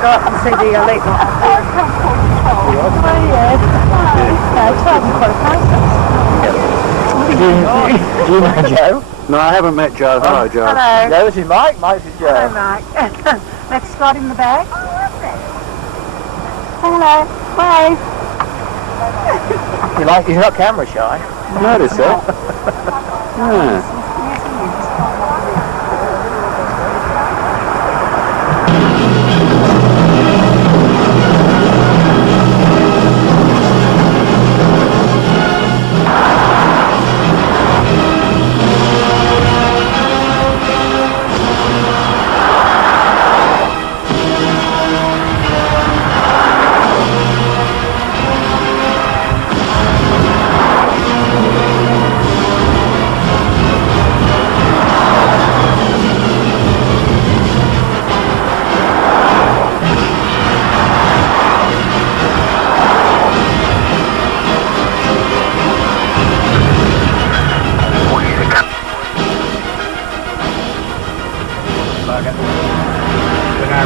go up and see the elite lot. Do you know Joe? No, I haven't met Joe. Hello, Joe. Hello. No, this is Mike. Mike's is Joe. Hello, Mike. Let's Scott in the bag. Hello. Hi. He's not camera shy. I noticed that. Yeah.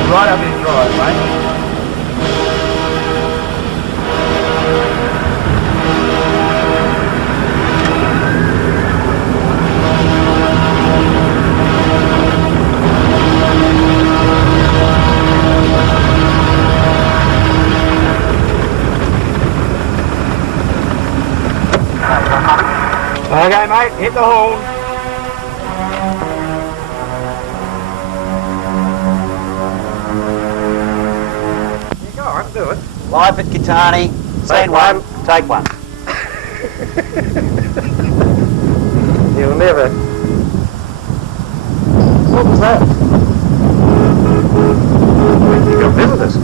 Right up his drive, mate. Okay, mate, hit the horn. Do it. Live at Kitani. Scene one. Take one. You'll never. What was that? You got visitors.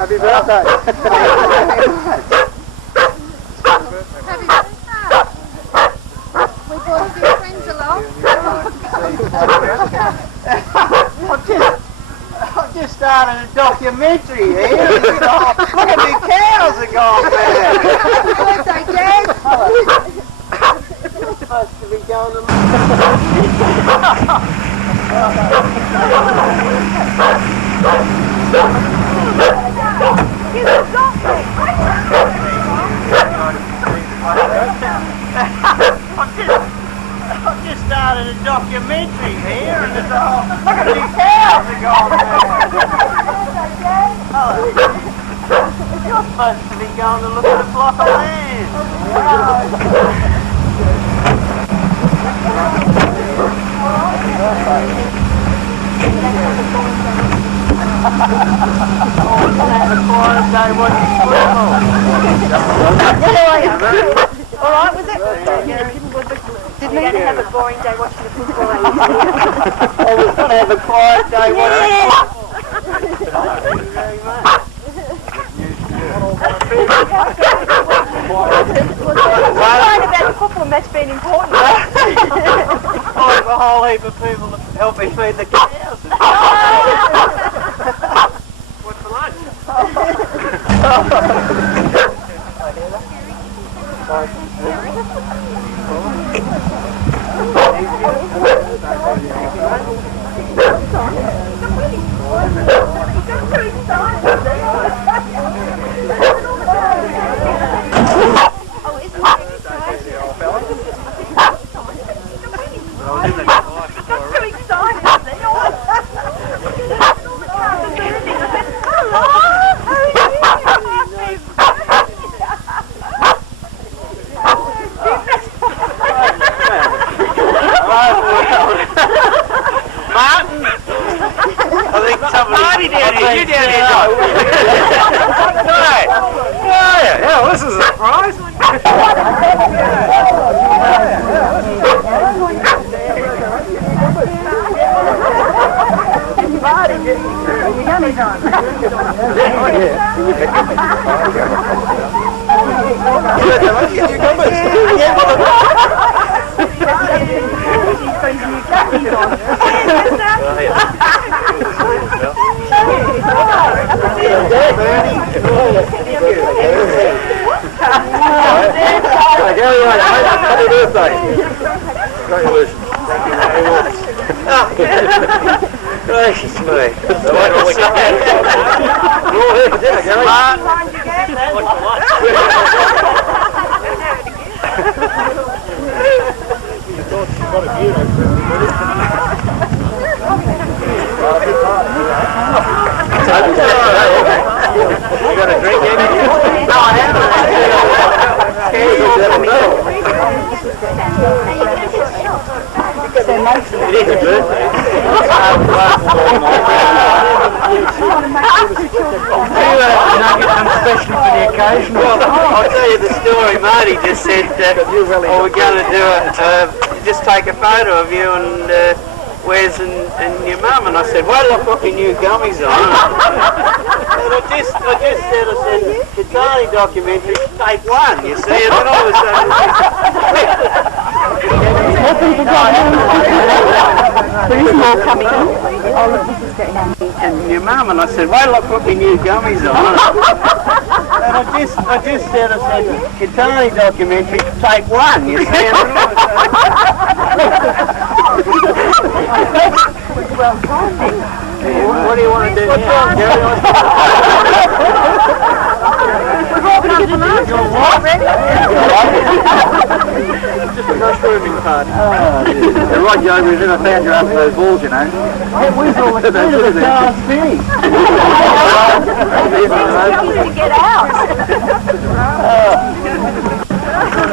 Happy birthday. We brought a few friends along. I've just started a documentary here. Look at the cows are gone there. Happy birthday, Dad. You're supposed to be going to... I've just started a documentary here and there's look at these cows are gone there. You're supposed to be going to look at a flock of lambs. Alright, was it? Didn't we have a boring day watching the football? Oh, we're going to have a quiet day watching the football. Thank you very much. Right about the football match being important. I have a whole heap of people helping feed the cows. What's for lunch? too excited, is he? Hello, how are you? Martin? I think somebody down here. You down here, John. Right. Yeah, well, this is a surprise. Happy birthday. Congratulations. Thank you very much. Gracious me. We're all here for dinner, Gary. You got a drink in? No, I haven't. It is a good. Especially for the occasion. Well, I'll tell you the story. Marty just said, we're going to do just take a photo of you and Wes and your mum. And I said, wait till I put my new gummies on. And I just said, it's only documentary, take one, you see. And then all of a sudden, There's more coming in. and your mum, and I said, wait till I put my new gummies on. And I just said, it's only documentary, take one, you see. And then all of a sudden, what do you want to do now? Just a mushrooming party. You're right, Joe, we've never found you after those balls, you know. It was all the food of the Stars City. To get out.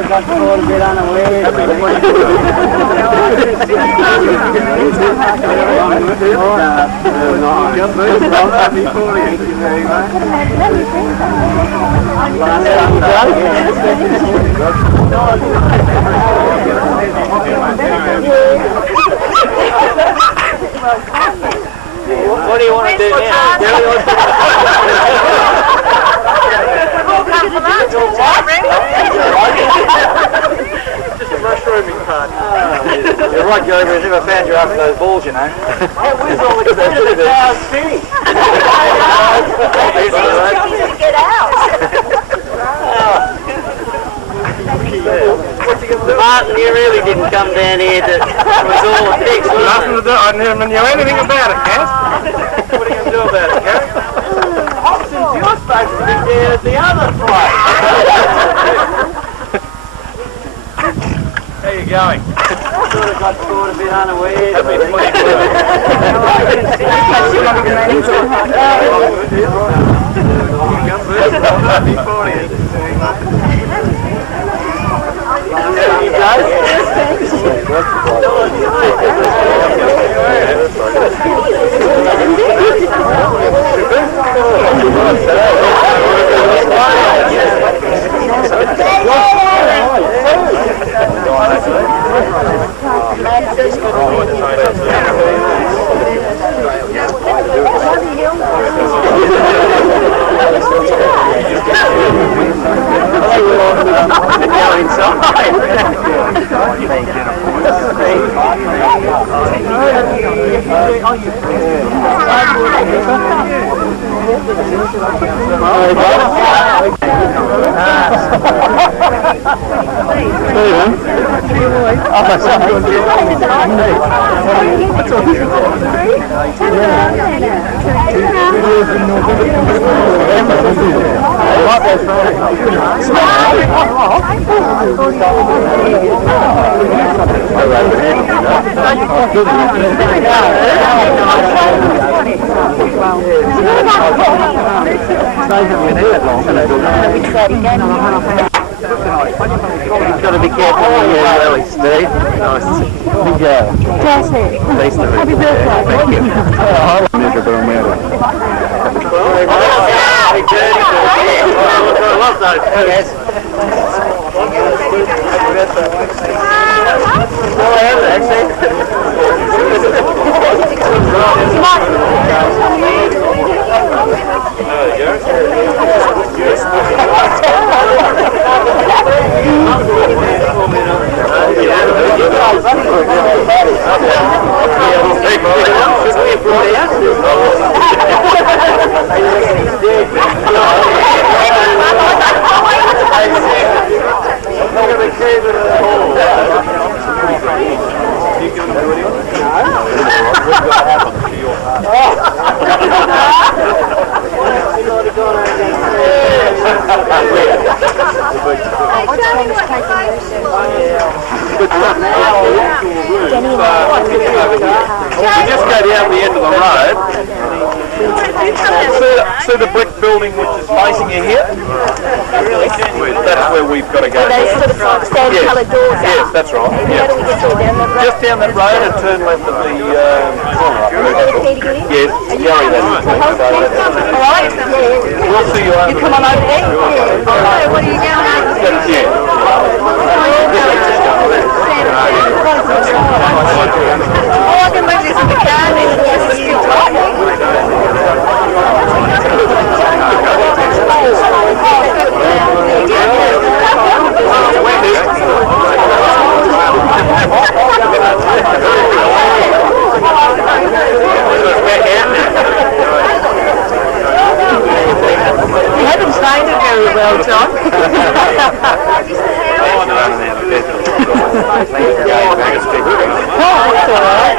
Got caught a bit unaware. What do you want to do now? Just a mushrooming party. You're right, Joe, we've never found you after those balls, you know. It was all the food of the Stars City. To get out. Martin, you really didn't come down here to... It was all a fix, Nothing wasn't to do. I never knew anything about it, Cass. What are you going to do about it, Gary? Hobson's, you're supposed to be down at the other place. How you going? Sort of got caught a bit unaware. You've got to be careful when you're early, Steve. Nice. Big Happy birthday. Thank you. I love You just go down the end of the road. See the brick building which is facing you here? That's where we've got to go. Those sort of sand-coloured doors. Yes, that's right. How do we get through down that road? Just down that road and turn left at the corner. Yes, Gary, that's it. All right. We'll see you over there. Come on over there. Oh, what are you going on? That's it. Oh, I can move this in the car You haven't signed it very well, John. Oh, that's all right.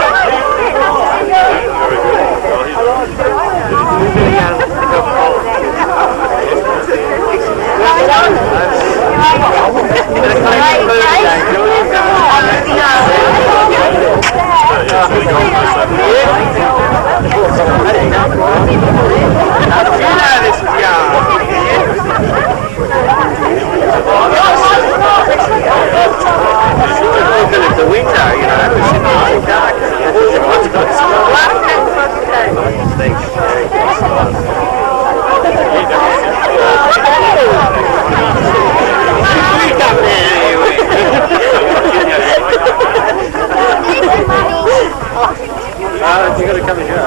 It's the window, you know, it's in the dark. You got to come here.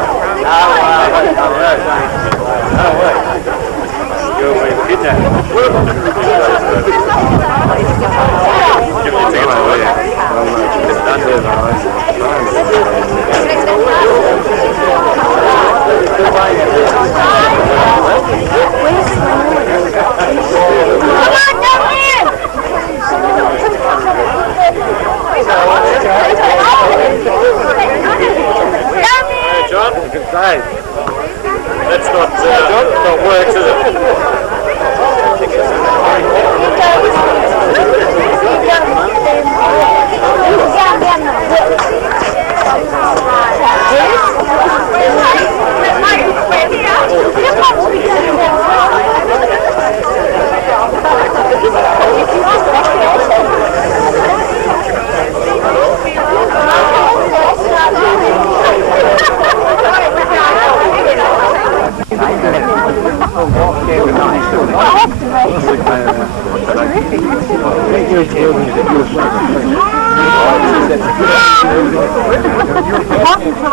John? Hey. That's not works, is it?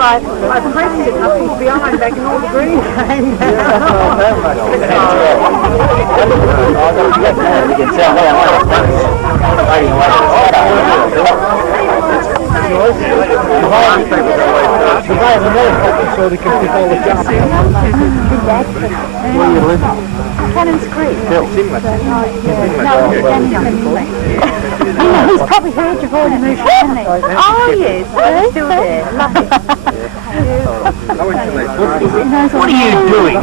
I pressed it and I pulled behind back and all the green came So they can pick all the junk. Where you live? Cannon's Creek. He's probably heard you've already moved down there. Oh yes, he's still there. Lovely. What are you doing?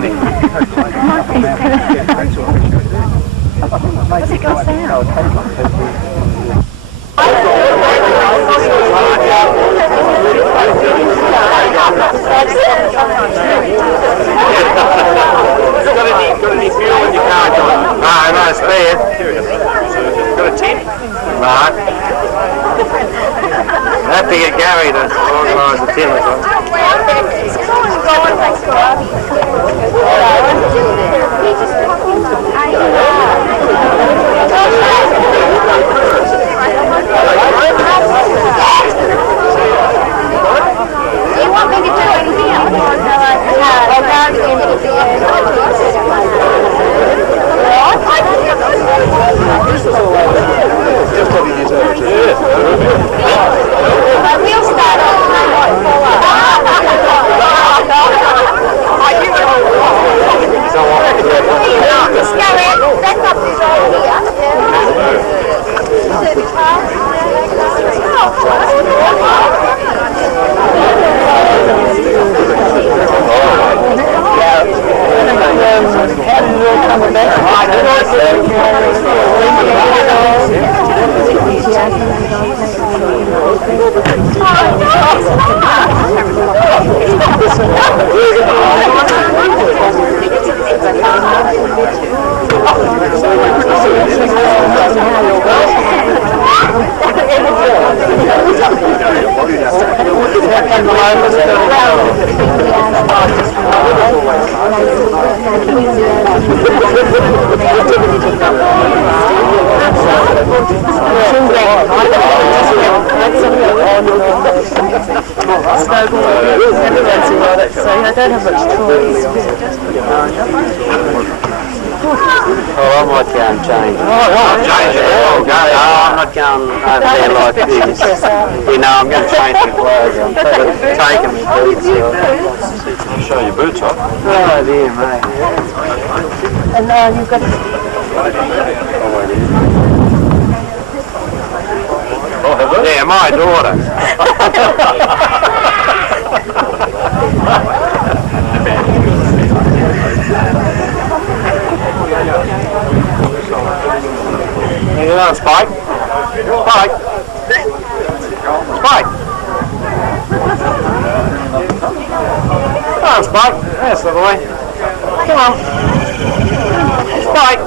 What's it got sound? have to get Gary to organise the tin as well. Do you want me to do anything else? No, I'll go to the end of the we'll start off let's go in. That's up this over I don't have much choice. Oh, I might go and change. I'm not going over there like this. You know, I'm going to change my clothes. I'm taking my boots off. Show your boots off. Oh, dear, mate. And you've got to... Yeah, my daughter. Get on, Spike. Spike. Spike. Come on, Spike. That's the boy. Come on. Spike.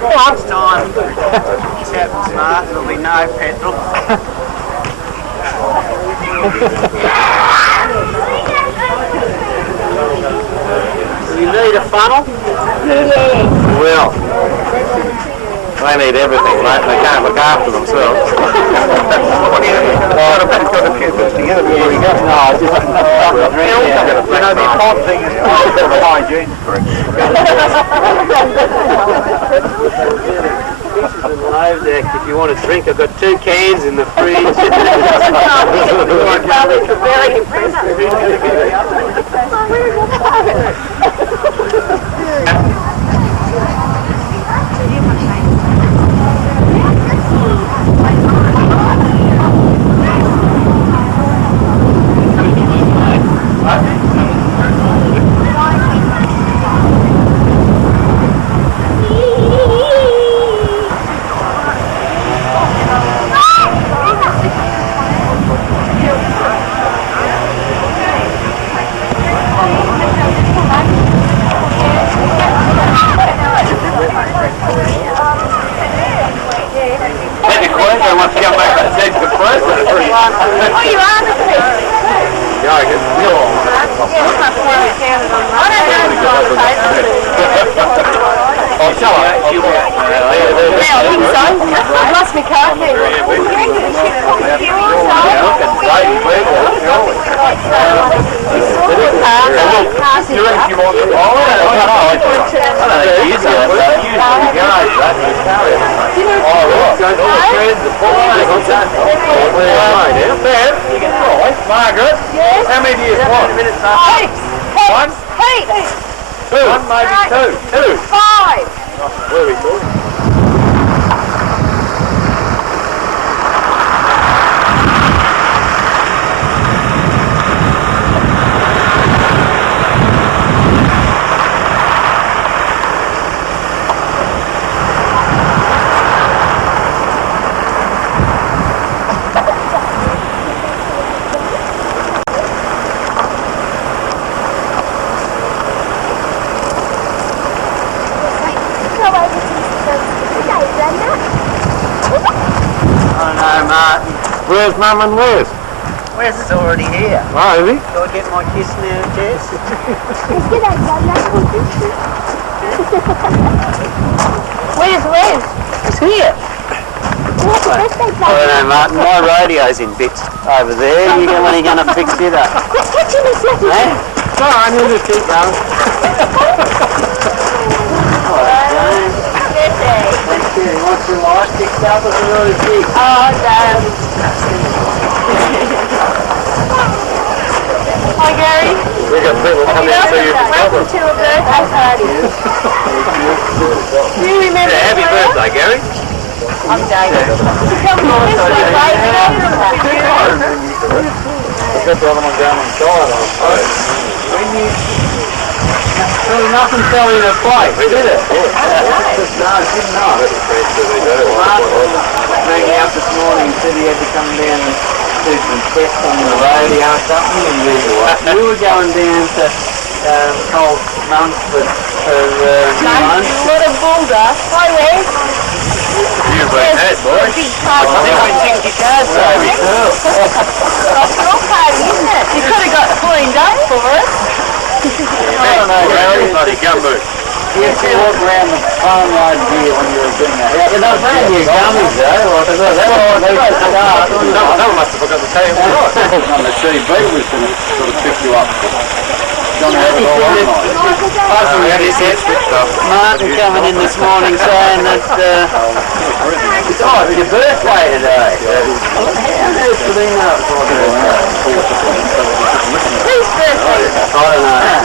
Come on. It's time. He's Captain Smart. There'll be no petrol. You need a funnel? Well, they need everything, mate. They can't look after themselves. Got a few bits together before you go. No, just the important thing is the hygiene. Below deck, if you want a drink, I've got 2 cans in the fridge. Very impressive. Margaret? Yes? How many do you want? 1? 2? 1, maybe 2. 5. Where are we talking? Go over to Martin. Where's Mum and Wes? Wes is already here. Oh, is he? Do I get my kiss now, Jess? Where's Wes? He's here. I don't know, Martin. My radio's in bits over there. When are you going to fix it up? Eh? No, I need to keep round. Thank you. You want your light fixed up with a really big? Oh, damn. Hi, Gary. We got people coming in to you for cover. Welcome to a birthday party. Do you remember? Yeah, happy birthday, Gary. I'm David. Come on, this way, right? I've got the other one down on side, I suppose. There was nothing fell in a plate, did it? No, it didn't know. Martin rang me up this morning and said he had to come down and do some tests on the radio or something, and we were going down to Cold Mumford for lunch. What a boulder. Hi, Wes. You've been had, boy. Big party. I think we ticked your cards over. That's your party, isn't it? You could have got a clean day for us. I don't know, Gary. Bloody gumboot. You used to walk around the farmyard here when you were doing that. Yeah, but they're brand new gummies, though. That's what they start. Someone must have forgot to tell you what. On the TV was going to sort of pick you up. Don't have it all online. Martin coming in this morning saying that it's your birthday today. Whose birthday? I don't know.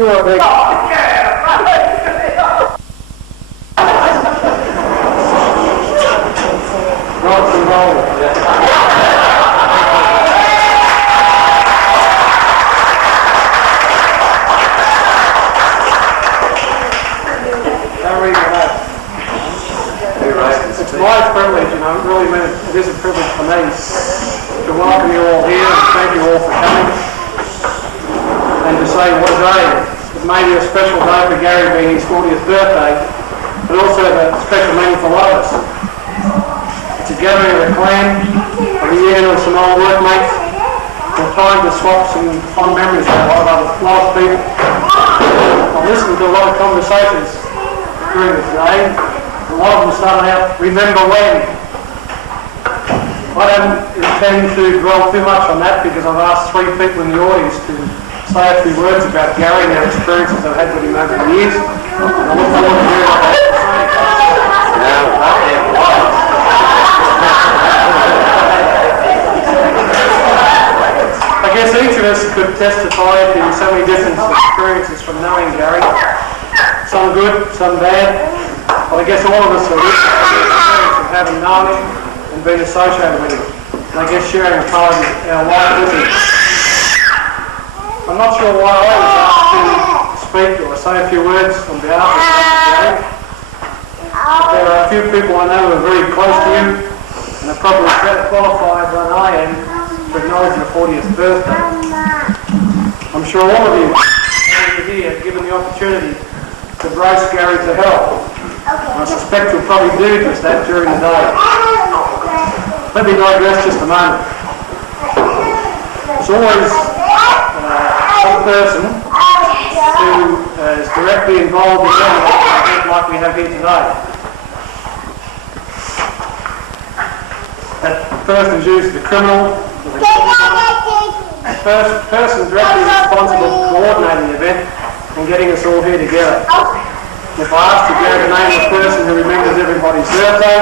You are big. Rock and roll. It's my privilege, it really meant it is a privilege for me to welcome you all here and thank you all for coming and to say what a day. It may be a special day for Gary being his 40th birthday, but also a special meaning for a lot of us. It's a gathering of the clan, a reunion of some old workmates, and time to swap some fond memories with a lot of people. I've listened to a lot of conversations during the day. A lot of them started out, remember when. I don't intend to dwell too much on that because I've asked 3 people in the audience to say a few words about Gary and their experiences I've had with him over the years. And I look forward to hearing what they have to say. I guess each of us could testify to so many different experiences from knowing Gary. Some good, some bad. Well, I guess all of us are rich experience of having known him and been associated with him. And I guess sharing a part of our life with him. I'm not sure why I was asked to speak or say a few words on behalf of Gary. But there are a few people I know who are very close to you and are probably better qualified than I am to acknowledge your 40th birthday. I'm sure all of you here have given the opportunity to brace Gary to health. I suspect you'll probably do just that during the day. Let me digress just a moment. There's always one person who is directly involved in an event like we have here today. That person is usually the criminal. The person directly responsible for coordinating the event and getting us all here together. If I asked you to name the person who remembers everybody's birthday,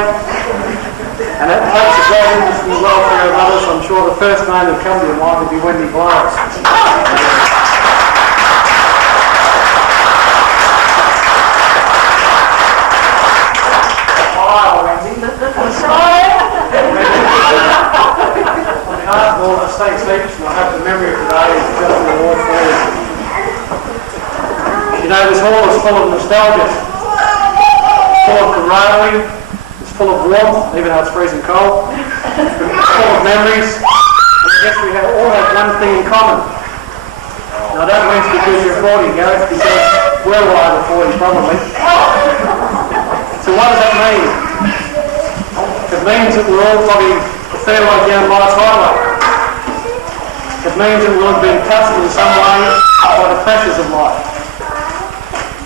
and that takes a great interest in the welfare of others, I'm sure the first name that comes to your mind would be Wendy Blowers. Hi, Wendy. On behalf of all the state secrets, and I hope the memory of today is just an award for you. You know, this hall is full of nostalgia, full of camaraderie, it's full of warmth, even though it's freezing cold, it's full of memories, and I guess we all have one thing in common. Now, I don't mean it's because you're 40, Gary, it's because we're all over 40 probably. So what does that mean? It means that we're all probably a fair way down life's highway. It means that we'll have been touched in some way by the pressures of life.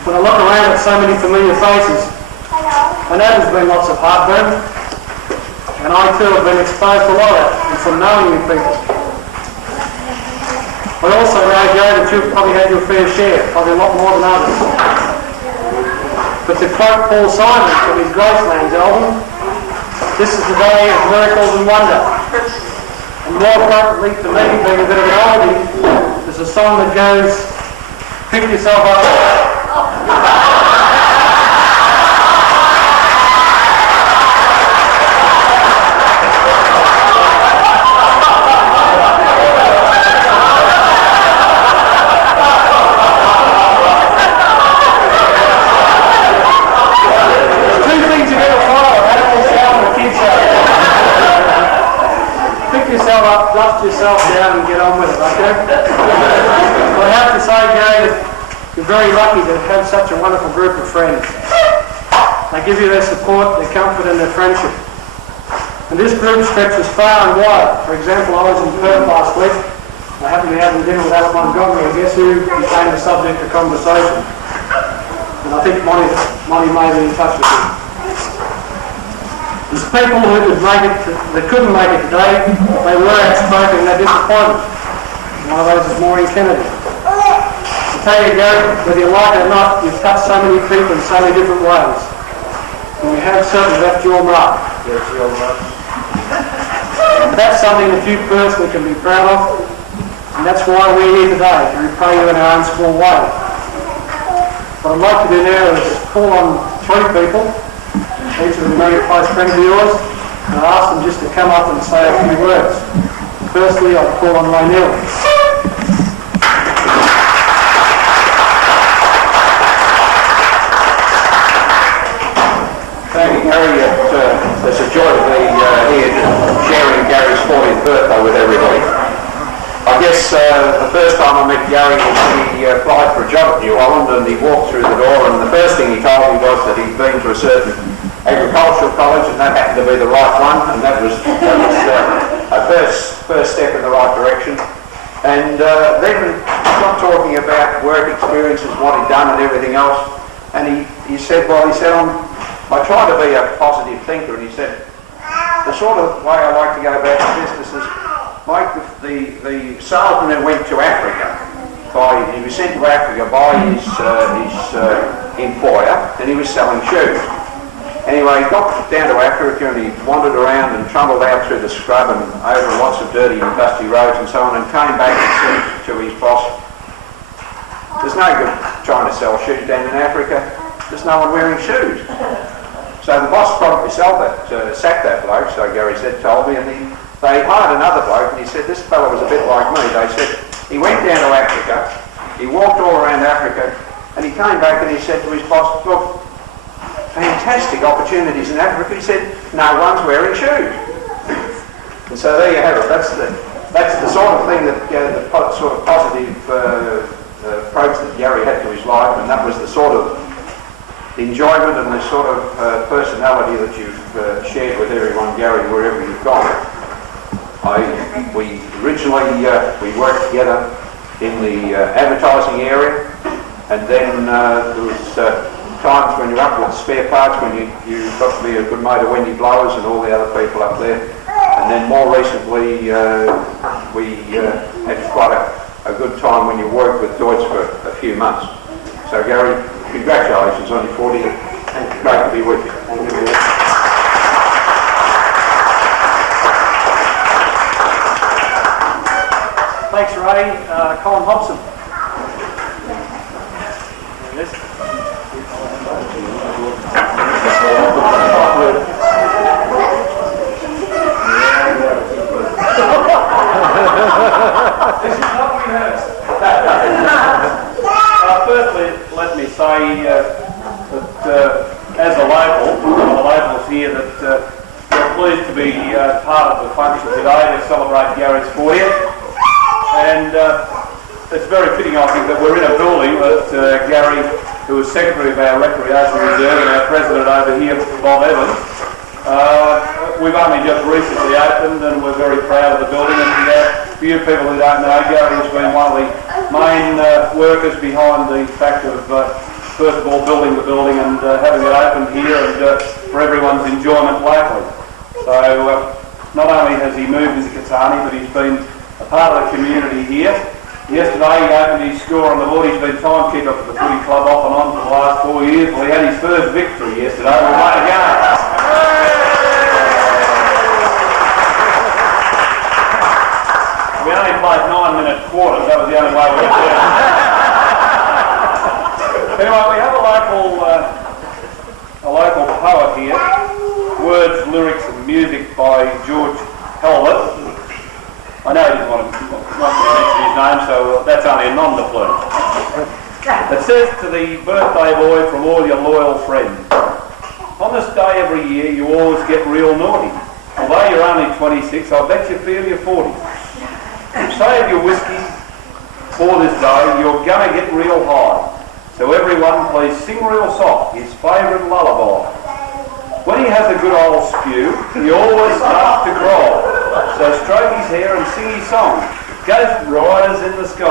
When I look around at so many familiar faces, I know there's been lots of heartburn, and I too have been exposed to a lot of that, and from knowing you people. I also know, Gary, that you've probably had your fair share, probably a lot more than others. But to quote Paul Simon from his Gracelands album, this is the day of miracles and wonder. And more appropriately to me, being a bit of an oldie, there's a song that goes, pick yourself up. Dust yourself down and get on with it, okay? Well, I have to say, Gary, that you're very lucky to have such a wonderful group of friends. They give you their support, their comfort and their friendship. And this group stretches far and wide. For example, I was in Perth last week. I happened to be having dinner with Alan Montgomery, and guess who became the subject of conversation? And I think Monty may be in touch with him. There's people who couldn't make it today. They were outspoken in their disappointment. One of those is Maureen Kennedy. I tell you, Gary, whether you like it or not, you've touched so many people in so many different ways. And you have certainly left your mark. That's something that you personally can be proud of, and that's why we're here today, to repay you in our own small way. What I'd like to do now is call on 3 people, each of them very close friends of yours, and I ask them just to come up and say a few words. Firstly, I'll call on Ray Neal. Thank you, Gary. It's a joy to be here sharing Gary's 40th birthday with everybody. I guess the first time I met Gary was when he applied for a job at New Holland, and he walked through the door, and the first thing he told me was that he'd been to a certain agricultural college, and that happened to be the right one, and that was a first step in the right direction. And then he got talking about work experiences, what he'd done and everything else, and he said, I try to be a positive thinker, and he said, the sort of way I like to go about the business is like the salesman who went to Africa. He was sent to Africa by his employer, and he was selling shoes. Anyway, he got down to Africa and he wandered around and trundled out through the scrub and over lots of dirty and dusty roads and so on, and came back and said to his boss, there's no good trying to sell shoes down in Africa, there's no one wearing shoes. So the boss probably sacked that bloke, so Gary said, told me, and they hired another bloke, and he said, this fellow was a bit like me. They said, he went down to Africa, he walked all around Africa, and he came back and he said to his boss, look, fantastic opportunities in Africa. He said, no one's wearing shoes. And so there you have it. That's the sort of thing that, the sort of positive approach that Gary had to his life, and that was the sort of enjoyment and the sort of personality that you've shared with everyone, Gary, wherever you've gone. We originally we worked together in the advertising area, and then there was times when you're up with spare parts, when you got to be a good mate of Wendy Blowers and all the other people up there. And then more recently we had quite a good time when you worked with Deutsch for a few months. So Gary, congratulations on your 40th, and great to be with you. Thanks, Ray. Colin Hobson. There it is. This is not rehearsed. Firstly, let me say that as a local, one of the locals here, that we're pleased to be part of the function today to celebrate Gary's 40th. And it's very fitting, I think, that we're in a building that Gary, who is Secretary of our Recreation Reserve and our President over here, Bob Evans, we've only just recently opened, and we're very proud of the building. And for you people who don't know, Gary has been one of the main workers behind the fact of, first of all, building the building and having it open here and for everyone's enjoyment locally. So not only has he moved into Katani, but he's been a part of the community here. Yesterday he opened his score on the board. He's been timekeeper for the footy club off and on for the last 4 years. Well, he had his first victory yesterday. We won a game. We only played 9-minute quarters. That was the only way we could do it. Anyway, we have a local poet here. Words, lyrics and music by George Helvet. I know he didn't want to mention his name, so that's only a non-deployment. It says to the birthday boy from all your loyal friends, on this day every year you always get real naughty. Although you're only 26, I bet you feel you're 40. Save your whiskey for this day, you're going to get real high. So everyone please sing real soft his favourite lullaby. When he has a good old spew, he always starts to cry. So stroke his hair and sing his song, Ghost Riders in the Sky.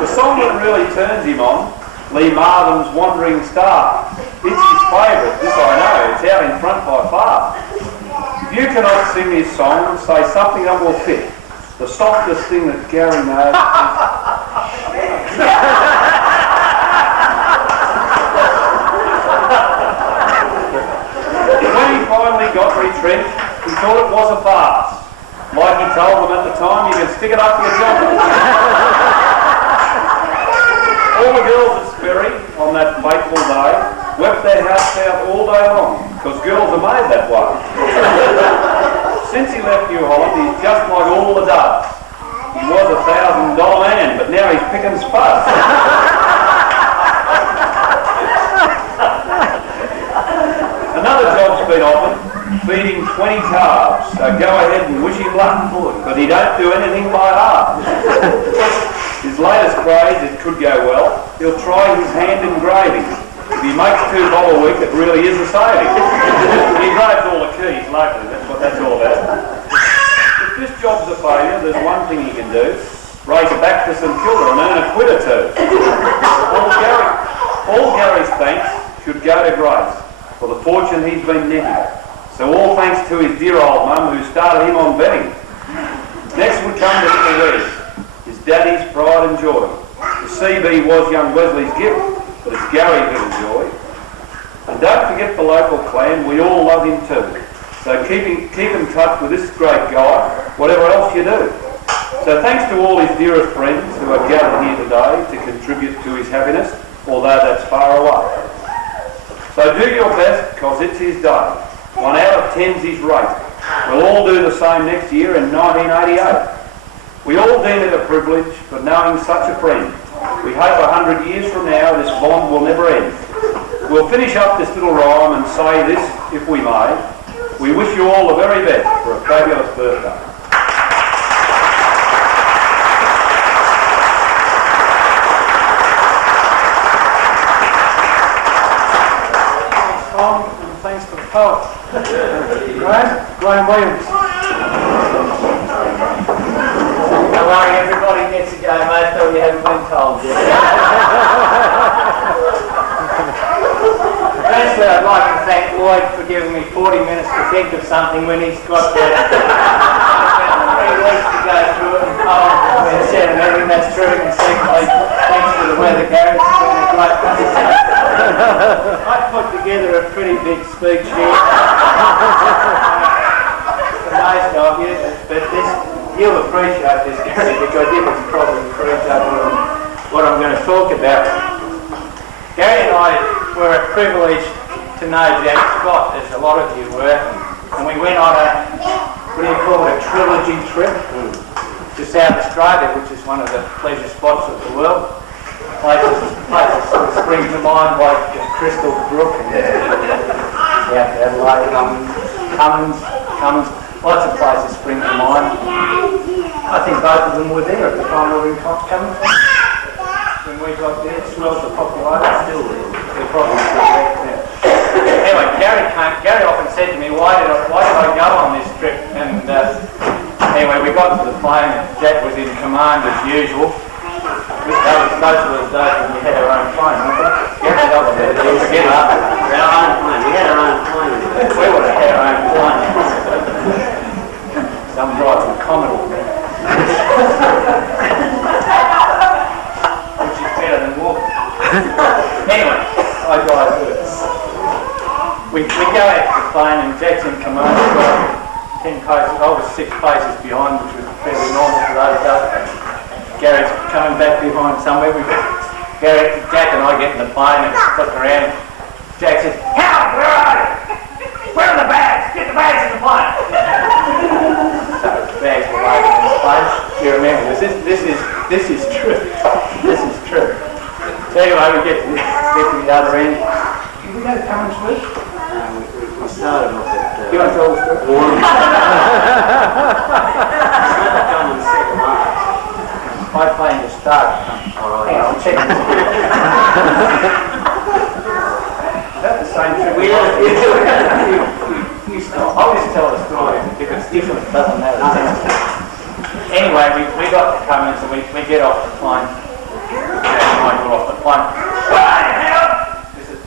The song that really turns him on, Lee Marvin's Wandering Star. It's his favourite, this I know, it's out in front by far. If you cannot sing this song, say something that will fit. The softest thing that Gary knows When he finally got retrenched, he thought it was a farce. Like he told them at the time, you can stick it up your jumper. Sherry, on that fateful day, wept their hearts out all day long, because girls are made that way. Since he left New Holland, he's just like all the doves. He was a $1,000 man, but now he's picking spuds. Another job's been offered, feeding 20 calves. So go ahead and wish him luck, but he don't do anything by half. His latest craze, it could go well, he'll try his hand in gravy. If he makes $2 a week, it really is a saving. He drives all the keys locally, that's what that's all about. If this job's a failure, there's one thing he can do. Race back to St Kilda and earn a quid or two. All Gary's thanks should go to Grace for the fortune he's been netting. So all thanks to his dear old mum who started him on betting. Next would come to little Wes, his daddy's pride and joy. The CB was young Wesley's gift, but it's Gary who enjoy. And don't forget the local clan, we all love him too. So keep in touch with this great guy, whatever else you do. So thanks to all his dearest friends who are gathered here today to contribute to his happiness, although that's far away. So do your best, because it's his day. 1 out of 10's his rate. We'll all do the same next year in 1988. We all deem it a privilege for knowing such a friend. We hope 100 years from now this bond will never end. We'll finish up this little rhyme and say this, if we may. We wish you all the very best for a fabulous birthday. Tom, and thanks to the poet. Graham Williams. Don't worry, everybody gets a go, most of you haven't been told yet. Firstly, I'd like to thank Lloyd for giving me 40 minutes to think of something when he's got 3 weeks to go through it and poem and said and everything, that's true. And secondly, thanks to the weather garage, it's been a great participation. I put together a pretty big speech here. For most of you, but you'll appreciate this, Gary, because you can probably appreciate what I'm going to talk about. Gary and I were privileged to know Jack Scott, as a lot of you were, and we went on a trilogy trip to South Australia, which is one of the pleasure spots of the world. Places sort of spring to mind, like Crystal Brook and South Adelaide, Cummins, lots of places spring to mind. I think both of them were there at the time we were in Cummins. When we got there, it swelled the population. Still there. They're probably still there. Yeah. Anyway, Gary often said to me, why did I go on this trip? And anyway, we got to the plane and Jack was in command as usual. Those were the days when we had our own plane, weren't they? Gary got there. Forget it. Our own plane. We had our own plane. We would have had our own plane. Some driving Commodore there. Which is better than walking. Anyway, I divert. We go out to the plane and Jack's in command. 10 paces, I was 6 paces behind, which was fairly normal for those days. Gary's coming back behind somewhere. Jack and I get in the plane and look around. Jack says, "Howard, where are you? Where are the bags? Get the bags in the plane." So the bags were loaded in the plane. You remember this is true. This is true. So anyway, we get to the other end. Did we go to Cummins first? We started off at... You want to tell the story? I planned to start. All right. Hang on, check. Is that the same trip? You start. I'll just tell the story. If it's different, it doesn't matter. Anyway, we got to Cummins and we get off the plane. I got off the plane.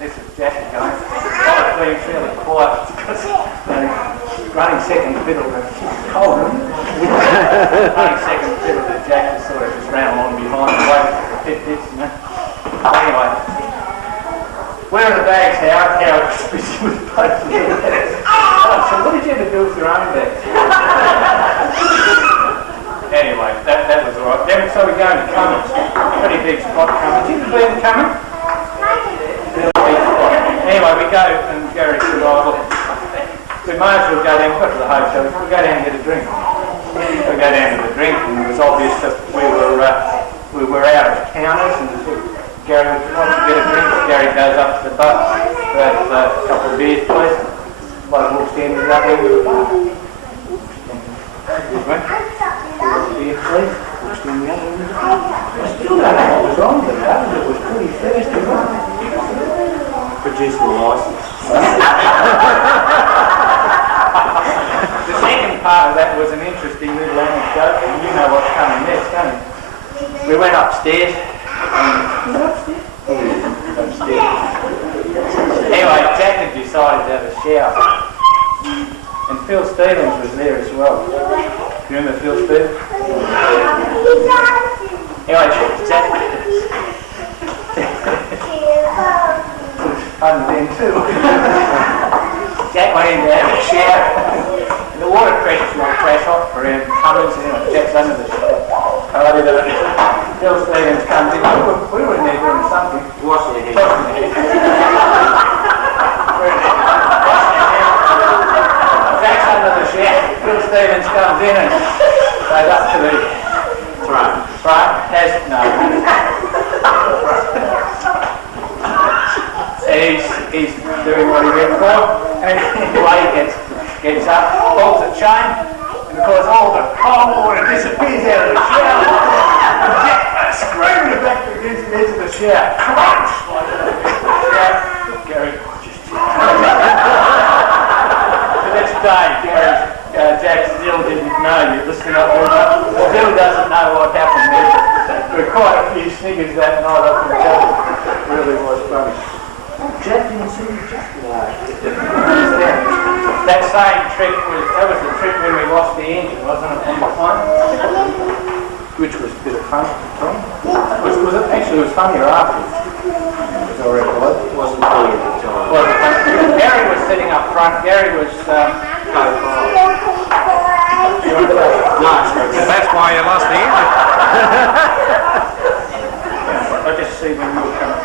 This is Jack going. I was being fairly quiet because running second fiddle to cold. Running second fiddle to Jack just sort of just ran along behind and waited for the pit-pits, you know. Anyway, where are the bags, Howard? Howard was busy with both of them. So what did you ever do with your own bags? Anyway, that was all right. Then, so we're going to Cummins. Pretty big spot, Cummins. You ever been to Cummins? down and get a drink. We go down to the drink, and it was obvious that we were out of counters, and Gary wants to get a drink. Gary goes up to the bar, grabs a couple of beers, please. Bloke walks in the other end of the bar. Beer, please. Walks in the other end of the bar. I still don't know what was wrong with that. It was pretty thirsty, wasn't it? Produce the licence. The second part of that was an interesting little anecdote, and you know what's coming next, don't you? We went upstairs. Upstairs. Anyway, Jack had decided to have a shower. And Phil Stevens was there as well. Do you remember Phil Stevens? Anyway, Jack... fun then too. Jack went in to have a shower. The water pressure's not crash hot for around hundreds, and Jack's under the shower. Phil Stevens comes in. We were in there doing something. Washing your hair. Jack's under the shower. Phil Stevens comes in and goes up to the throne. He's doing what he went for, and anyway he gets up, pulls the chain, and of course all the cold water disappears out of the shower. And Jack screaming back against the edge of the shower. Crunch! Gary just... The next day, Jack still didn't know. You're listening up there, still doesn't know what happened there. There were quite a few sniggers that night, I can tell you. It really was funny. Jack didn't see you, Jack. That same trip was the trip when we lost the engine, wasn't it, on the plane? Which was a bit of fun at the time. Actually, it was funnier afterwards. As I recall it. It wasn't funny at the time. Gary was sitting up front. Gary was... That's why you lost the engine. I just see when you were coming.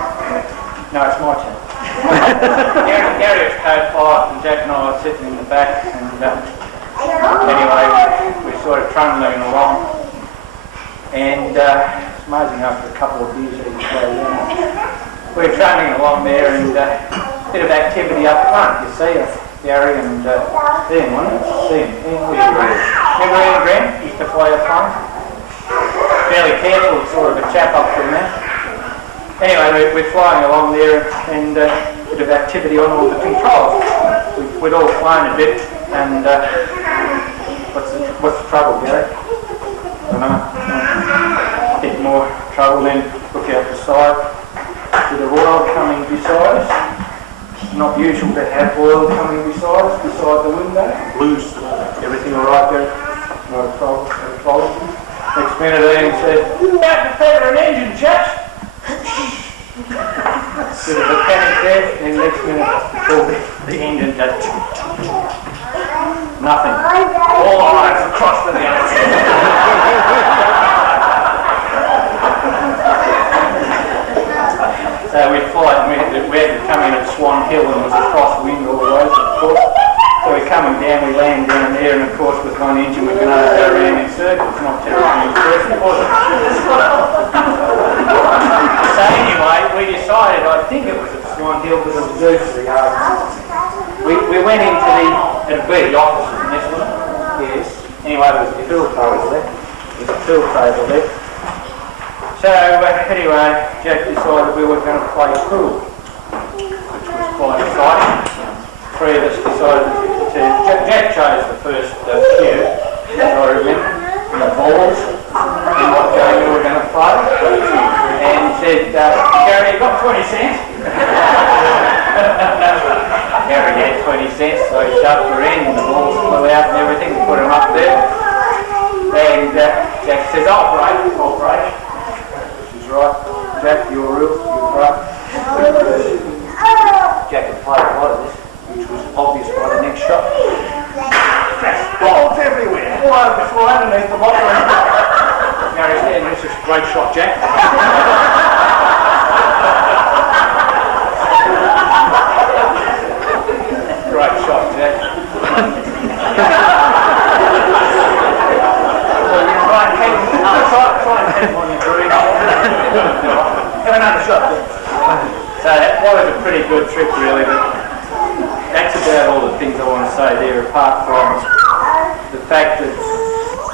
No, it's my turn. Gary was co-pilot, and Jack and I were sitting in the back, and anyway, we sort of trundling along, and it's amazing after a couple of years each way down. We were trundling along there, and a bit of activity up front, you see, Gary and Ian, wasn't it? Ian, remember Ian Graham? Used to fly up front. Fairly careful, sort of a chap up from there. Anyway, we're flying along there, and a bit of activity on all the controls. We'd all flown a bit, and what's the trouble, Gary? I don't know. A bit more trouble, then look out the side. With the Royal coming beside us. Not usual to have oil coming beside us, beside the window. Loose. Everything all right, Gary? Not a problem. Next minute, Ian said, "About to feather an engine, chaps." Bit of a panic there, and next minute, the engine just... Nothing. All eyes across to the other side. So we'd fly, and we had to come in at Swan Hill, and it was a crosswind all the way, of course. So we're coming down, we land down there, and of course with one engine we can only go around in circles, not terribly impressive, was it? So anyway, we decided, I think it was at Swan Hill, but it was virtually over. We went into the offices in this one. Yes. Anyway, there was a pool table there. So anyway, Jack decided we were going to play pool, which was quite exciting. Three of us decided to... Jack chose the first cue, as I remember, the balls, and what game we were going to play, and said, "Gary, you got 20 cents?" Gary had 20 cents, so he shoved her in, and the balls flew out and everything, put them up there, and Jack says, "I'll break." She's right. Jack, your rules, you're right. Jack had played a lot of this, which was obvious by the next shot. Balls everywhere, fly underneath the bottom. Gary's there, and this is a great shot, Jack. Great shot, Jack.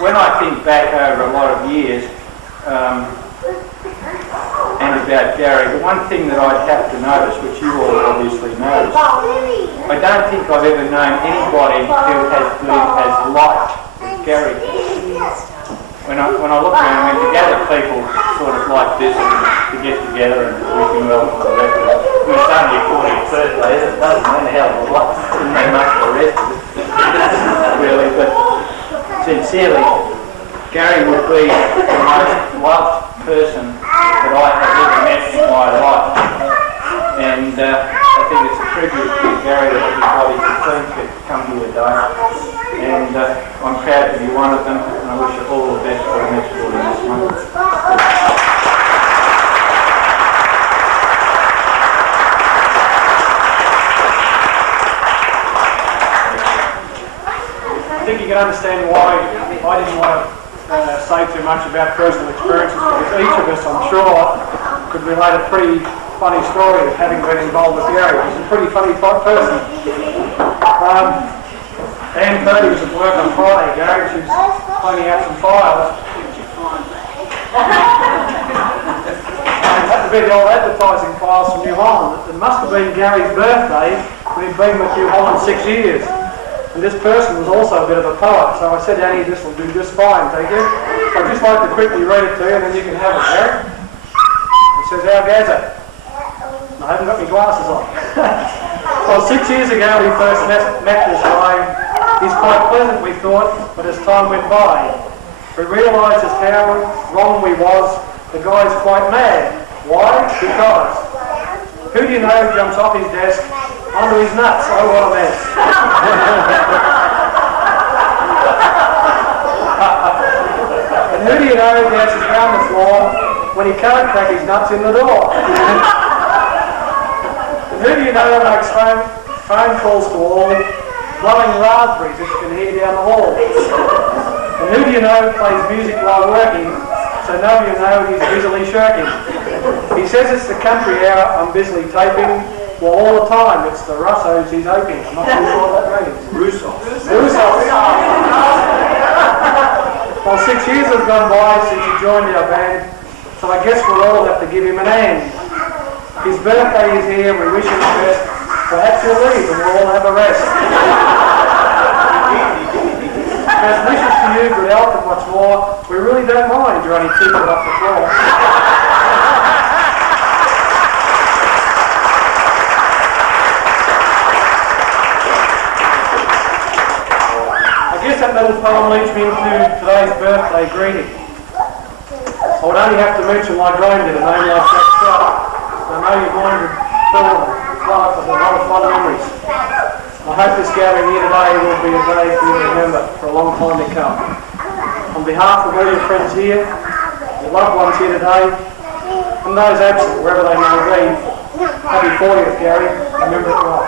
when I think back over a lot of years, and about Gary, the one thing that I'd have to notice, which you all obviously noticed, I don't think I've ever known anybody who has been as light as Gary. When I look around, when you gather people sort of like this to get together and wishing well for the rest of it, it was only your 40th birthday, it doesn't mean a hell of a lot, didn't mean much for the rest of it, really, but sincerely, Gary would be the most loved person that I have ever met in my life, and I think it's a tribute to Gary that everybody could come here today, and I'm proud to be one of them, and I wish you all the best for the next 40 months. I think you can understand why I didn't want to say too much about personal experiences, because each of us, I'm sure, could relate a pretty funny story of having been involved with Gary. He's a pretty funny person. Anne Purdy was at work on Friday, Gary. She was cleaning out some files. And it had to be the old advertising files from New Holland. It must have been Gary's birthday when he'd been with New Holland 6 years. And this person was also a bit of a poet, so I said, Annie, this will do just fine, thank you. So I'd just like to quickly read it to you, and then you can have it, Gary. It says, how goes it? I haven't got my glasses on. Well, 6 years ago we first met this guy. He's quite pleasant, we thought, but as time went by, we realised just how wrong we was. The guy's quite mad. Why? Because who do you know jumps off his desk onto his nuts? Oh, what a mess. And who do you know dances around the floor when he can't crack his nuts in the door? And who do you know makes phone calls to all, blowing raspberries that you can hear down the hall? And who do you know plays music while working, so now you know he's busily shirking? He says it's the country hour, I'm busily taping. Well, all the time, it's the Russos he's hoping. I'm not too sure what that means. Russos. Well, 6 years have gone by since he joined our band, so I guess we'll all have to give him an hand. His birthday is here, we wish him the best. Perhaps he'll leave and we'll all have a rest. Best wishes to you, good health and much more. We really don't mind, you're only 2 foot off the floor. That little poem leads me into today's birthday greeting. I would only have to mention my granddad, a name like Jack Scott. I know you're going to fill life with a lot of fun memories. I hope this gathering here today will be a day for you to remember for a long time to come. On behalf of all your friends here, your loved ones here today, and those absent, wherever they may be, happy 40th, Gary. Remember it well.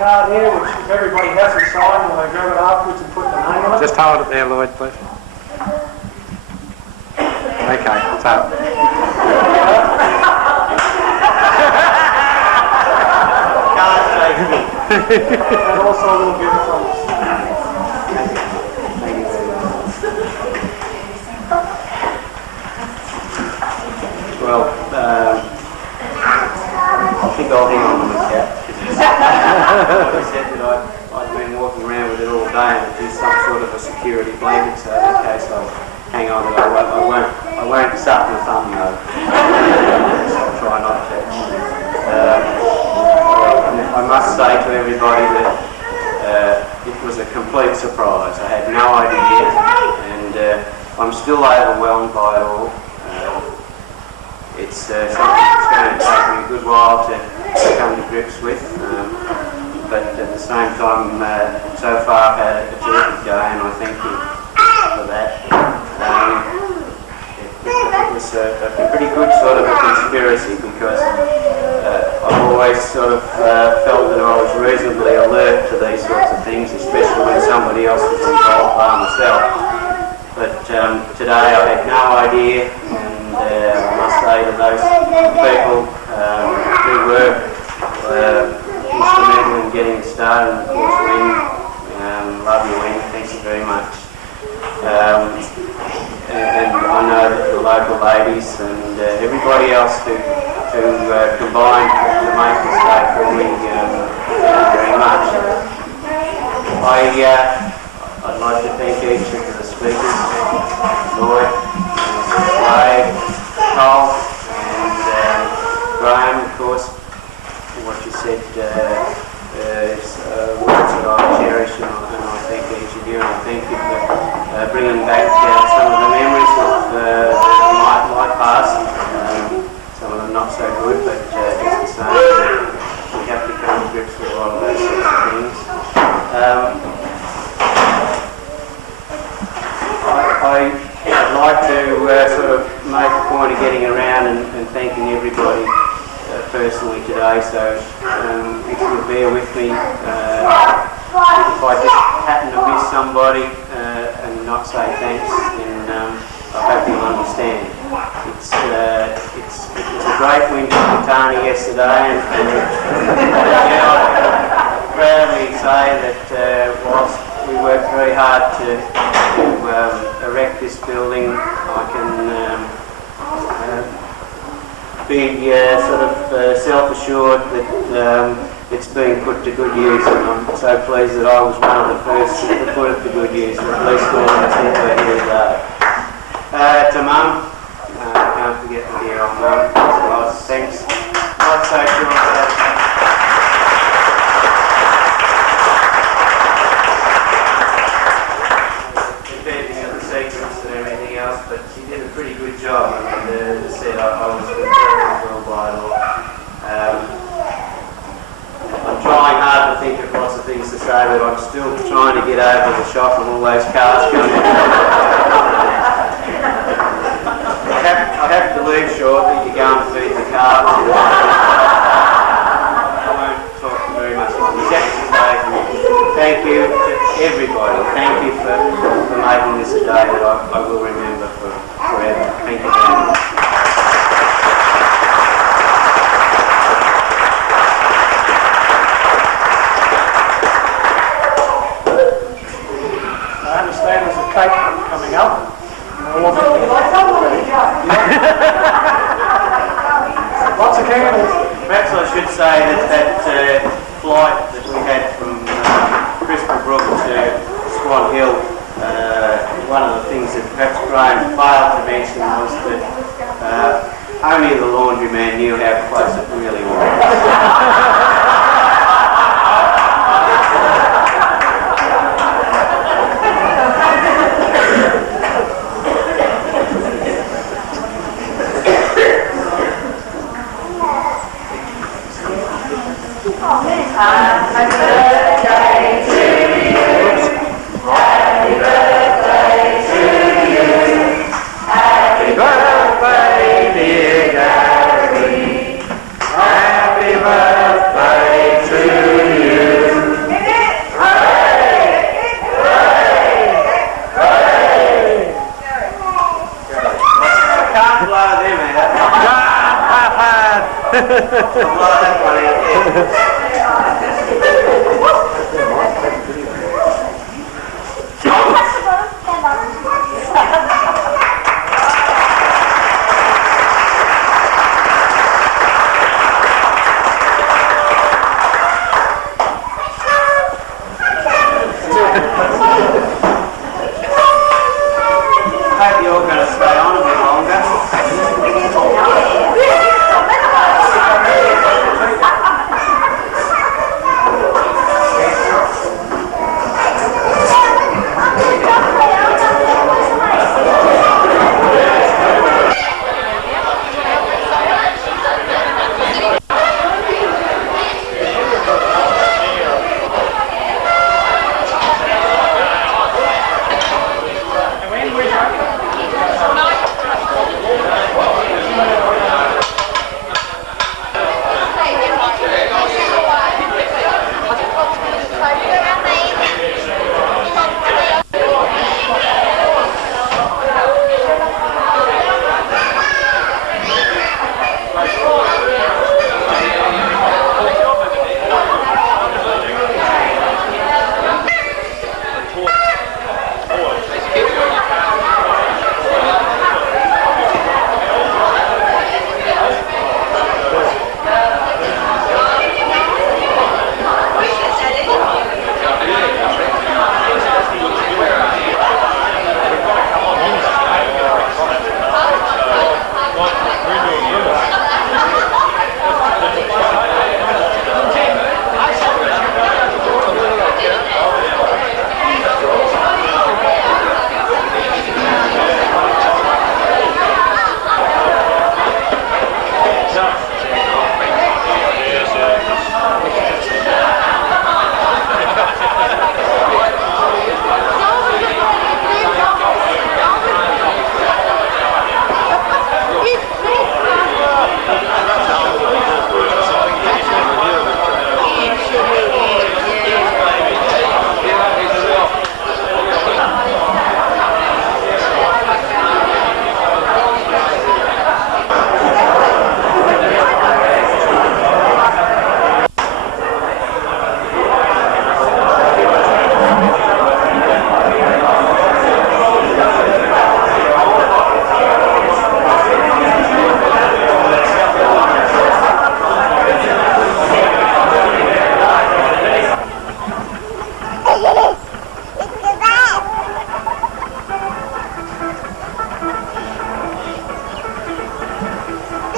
Card here, which if everybody hasn't signed, will they grab it afterwards and put the name on it? Just hold it there, Lloyd, please. Okay, so. And also a little gift from us. Well, I think I'll hang on to my cap. I said that I'd been walking around with it all day and it is some sort of a security blanket, so in case I'll hang on to it. I won't suck my thumb though. I'll try not to. I must say to everybody that it was a complete surprise. I had no idea, and I'm still overwhelmed by it all. It's something that's going to take me a good while to come to grips with, but at the same time, so far I've had a terrific day, and I thank you for that. It was a pretty good sort of a conspiracy, because I've always sort of felt that I was reasonably alert to these sorts of things, especially when somebody else was involved by myself. But today I had no idea, and I must say to those people who were instrumental in getting it started. And of course, Wayne, love you, Wayne. Thanks very much. And I know that the local ladies and everybody else who combined to make this day for me, thank you very much. I'd like to thank each of the speakers, Lloyd, Ray, Cole, and Graham, of course, for what you said is words that I cherish, and I thank each of you, and I thank you for bringing back some of the memories of my past, some of them not so good, but just the same, we have to come to grips with a lot of those sorts of things. I'd like to sort of make a point of getting around and thanking everybody personally today, so if you'll bear with me, if I just happen to miss somebody and not say thanks, then I hope you'll understand. It was a great win for Katani yesterday, and I proudly say that whilst we worked very hard to erect this building, I can be sort of self-assured that it's being put to good use, and I'm so pleased that I was one of the first to put it to good use, at least all of us that are here today. To Mum, can't forget the dear old Mum as well. Thanks. Not so sure but she did a pretty good job, and as I said, I was very well by it all. I'm trying hard to think of lots of things to say, but I'm still trying to get over the shock of all those cars coming in. I have to leave shortly to go and feed the calves. I won't talk very much longer. Thank you to everybody. Thank you for making this a day that I will remember forever. Thank you very much. I understand there's a cake coming up. Lots of candles. Perhaps I should say that flight that we had from Crystal Brook to Swan Hill, one of the things that perhaps Graham failed to mention was that only the laundryman knew how close it really was. Happy birthday to you. Happy birthday to you. Happy birthday, dear Gary. Happy birthday to you. Hooray! Hooray! Hooray! I can't blow them out. I'll blow that one out, yeah. I hope you're going to stay on a bit longer.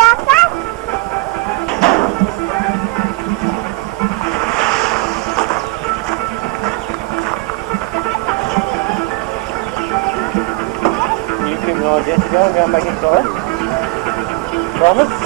You keep an eye, Jessica, and go back inside. Promise?